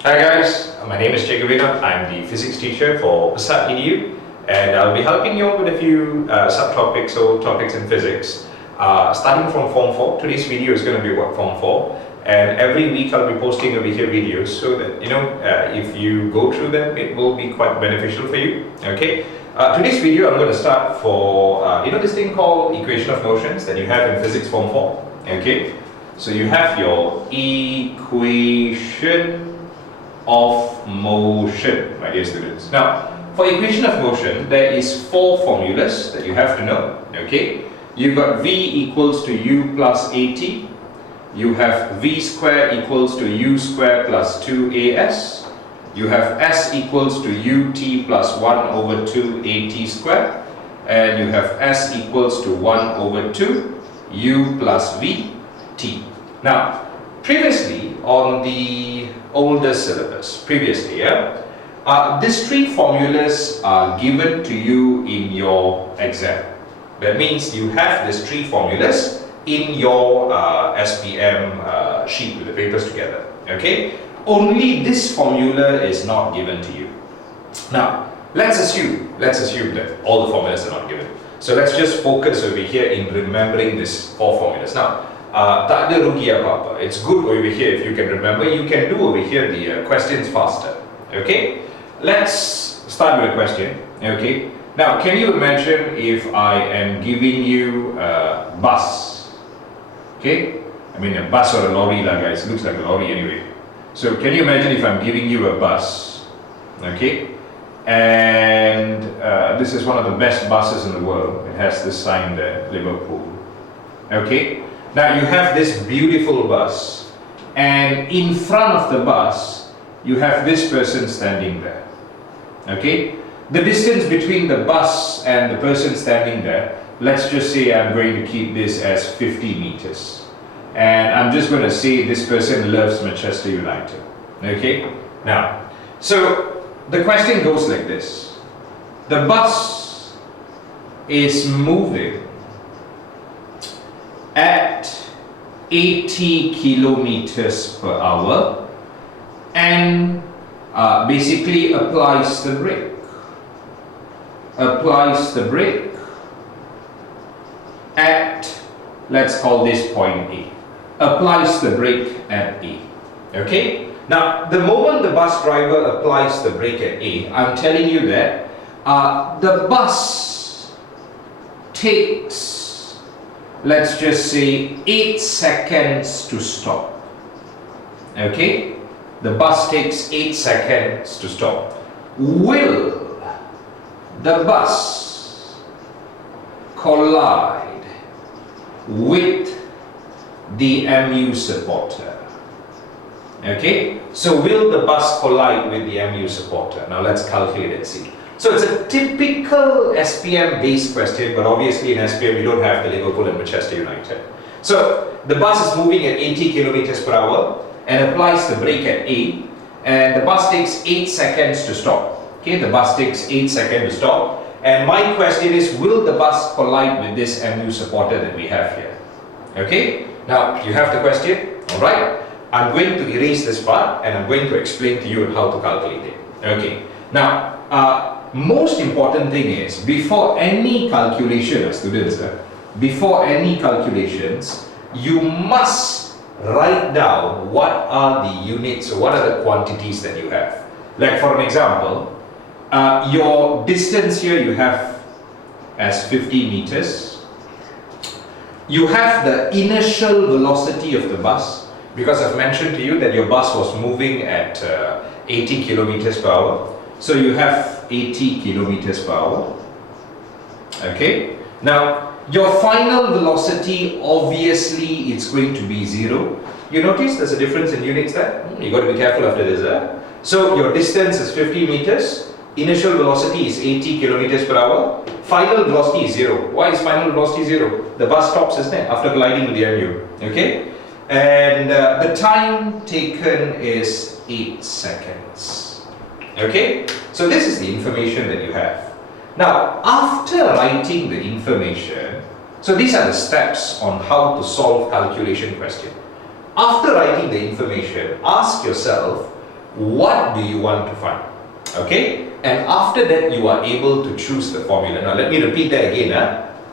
Hi guys, my name is Cikgu Vinod. I'm the physics teacher for Pesat EDU, and I'll be helping you with a few subtopics or topics in physics. Starting from Form 4, today's video is going to be about Form 4, and every week I'll be posting over here videos so that if you go through them, it will be quite beneficial for you. Okay. Today's video I'm going to start for this thing called equation of motions that you have in physics Form 4. Okay. So you have your equation of motion, my dear students. Now, for equation of motion, there is 4 formulas that you have to know. Okay, you've got v equals to u plus at. You have v square equals to u square plus 2as. You have s equals to ut plus 1 over 2 at square, and you have s equals to 1 over 2 u plus v t. Now, previously on the older syllabus, these 3 formulas are given to you in your exam. That means you have these 3 formulas in your SPM sheet with the papers together. Okay, only this formula is not given to you. Now, let's assume that all the formulas are not given. So let's just focus over here in remembering these 4 formulas. Now, tak ada rugi apa-apa. It's good over here if you can remember. You can do over here the questions faster. Okay, let's start with a question. Okay, now can you imagine if I am giving you a bus? Okay, I mean a bus or a lorry lah guys, it looks like a lorry anyway. So can you imagine if I'm giving you a bus? Okay, and this is one of the best buses in the world. It has this sign there, Liverpool. Okay, now you have this beautiful bus, and in front of the bus you have this person standing there. Okay, the distance between the bus and the person standing there, let's just say I'm going to keep this as 50 meters, and I'm just going to say this person loves Manchester United. Okay, now so the question goes like this: the bus is moving at 80 kilometers per hour and basically applies the brake at, let's call this point A, applies the brake at A. Okay, now the moment the bus driver applies the brake at A, I'm telling you that the bus takes, let's just say, 8 seconds to stop. Okay, the bus takes 8 seconds to stop. Will the bus collide with the MU supporter? Okay, so will the bus collide with the MU supporter? Now let's calculate and see. So it's a typical SPM based question, but obviously in SPM we don't have the Liverpool and Manchester United. So the bus is moving at 80 kilometers per hour and applies the brake at A, and the bus takes 8 seconds to stop. Okay, the bus takes 8 seconds to stop, and my question is, will the bus collide with this MU supporter that we have here? Okay, now you have the question. Alright, I'm going to erase this part and I'm going to explain to you how to calculate it. Okay, now most important thing is, before any calculation, students, before any calculations, you must write down what are the units or what are the quantities that you have. Like for an example, your distance here you have as 50 meters. You have the initial velocity of the bus, because I've mentioned to you that your bus was moving at 80 kilometers per hour. So you have 80 kilometers per hour. Okay, now your final velocity, obviously it's going to be 0. You notice there's a difference in units there? You got to be careful after this. So your distance is 50 meters, initial velocity is 80 kilometers per hour, final velocity is 0. Why is final velocity 0? The bus stops, isn't it, after colliding with the MU. Okay, and the time taken is 8 seconds. Okay, so this is the information that you have. Now, after writing the information, so these are the steps on how to solve calculation question. After writing the information, ask yourself, what do you want to find? Okay, and after that you are able to choose the formula. Now let me repeat that again.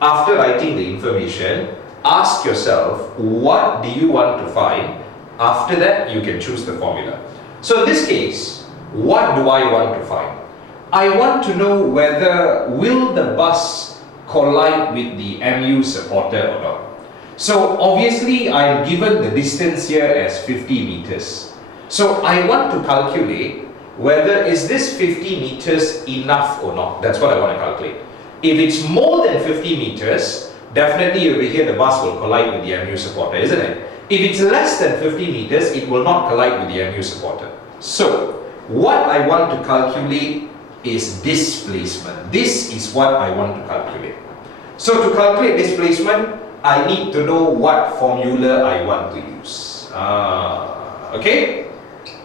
After writing the information, ask yourself, what do you want to find? After that you can choose the formula. So in this case, what do I want to find? I want to know whether will the bus collide with the MU supporter or not. So obviously I'm given the distance here as 50 meters. So I want to calculate whether is this 50 meters enough or not. That's what I want to calculate. If it's more than 50 meters, definitely over here the bus will collide with the MU supporter, isn't it? If it's less than 50 meters, it will not collide with the MU supporter. So what I want to calculate is displacement. This is what I want to calculate. So to calculate displacement, I need to know what formula I want to use. Okay?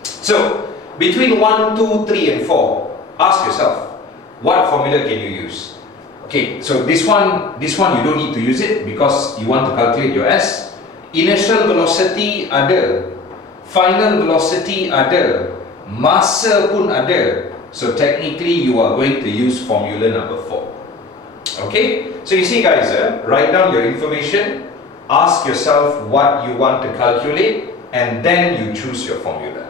So between 1, 2, 3 and 4, ask yourself, what formula can you use? Okay, so this one you don't need to use it because you want to calculate your S. Initial velocity ada, final velocity ada, massa pun ada. So technically you are going to use formula number 4. Okay, so you see guys, write down your information, ask yourself what you want to calculate, and then you choose your formula.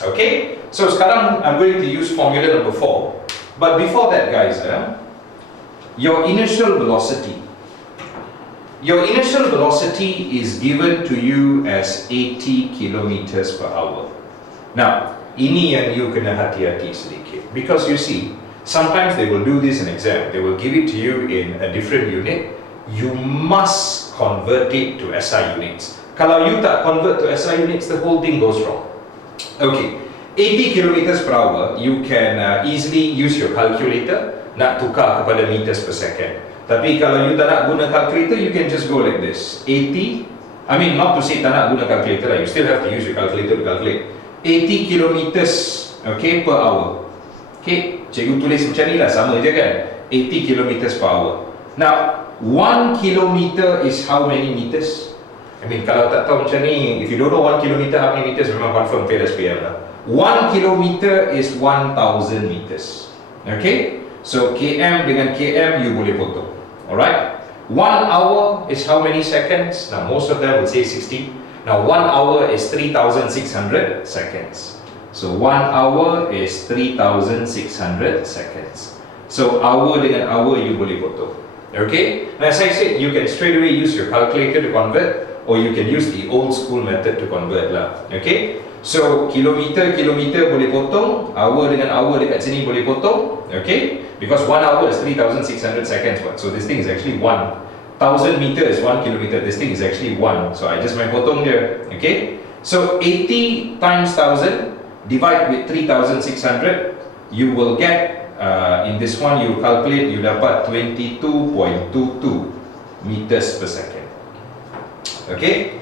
Okay, so sekarang I'm going to use formula number 4. But before that guys, your initial velocity is given to you as 80 kilometers per hour. Now ini yang you kena hati-hati sedikit, because you see sometimes they will do this in exam, they will give it to you in a different unit, you must convert it to SI units. Kalau you tak convert to SI units, the whole thing goes wrong. Okay, 80 kilometers per hour, you can easily use your calculator nak tukar kepada meters per second. Tapi kalau you tak nak guna calculator, you can just go like this. 80, I mean not to say tak nak guna calculator, you still have to use your calculator to calculate. 80 kilometers, okay, per hour. Okay, cikgu tulis macam ni lah, sama je kan, 80 kilometers per hour. Now 1 kilometer is how many meters? I mean kalau tak tahu macam ni, if you don't know 1 kilometer how many meters, memang confirm fail SPM lah. 1 kilometer is 1000 meters. Okay, so km dengan km you boleh potong. Alright, 1 hour is how many seconds? Now most of them will say 60. Now 1 hour is 3600 seconds. So 1 hour is 3600 seconds. So hour dengan hour you boleh potong. Okay, now as I said, you can straight away use your calculator to convert, or you can use the old school method to convert lah. Okay, so kilometer boleh potong, hour dengan hour dekat sini boleh potong. Okay, because 1 hour is 3600 seconds. So this thing is actually 1000 meter is 1 kilometer. This thing is actually 1. So I just main potong dia. Okay, so 80 times 1000 divide with 3600, you will get in this one you calculate, you dapat 22.22 meters per second. Okay,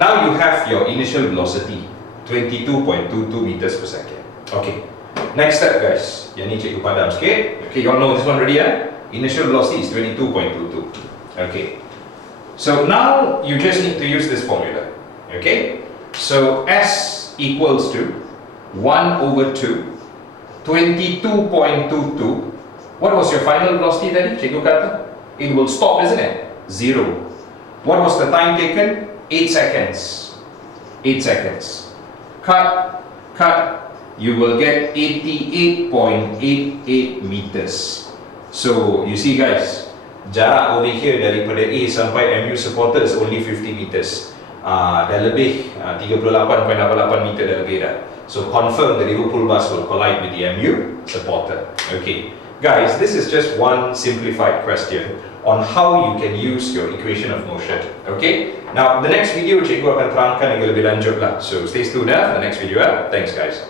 now you have your initial velocity 22.22 meters per second. Okay, next step guys, yang ni cikgu padam sikit. Okay, you all know this one already initial velocity is 22.22. Okay, so now you just need to use this formula. Okay, so S equals to 1 over 2 22.22. What was your final velocity tadi? Cikgu kata it will stop, isn't it? 0. What was the time taken? 8 seconds. 8 seconds. Cut, you will get 88.88 meters. So you see guys, jarak over here daripada A sampai MU supporter is only 50 meters. Dah lebih 38.88 meter dah lebih dah. So confirm the Liverpool bus will collide with the MU supporter. Okay, guys, this is just one simplified question on how you can use your equation of motion. Okay, now the next video cikgu akan terangkan yang lebih lanjut lah. So stay tuned for the next video. Thanks guys.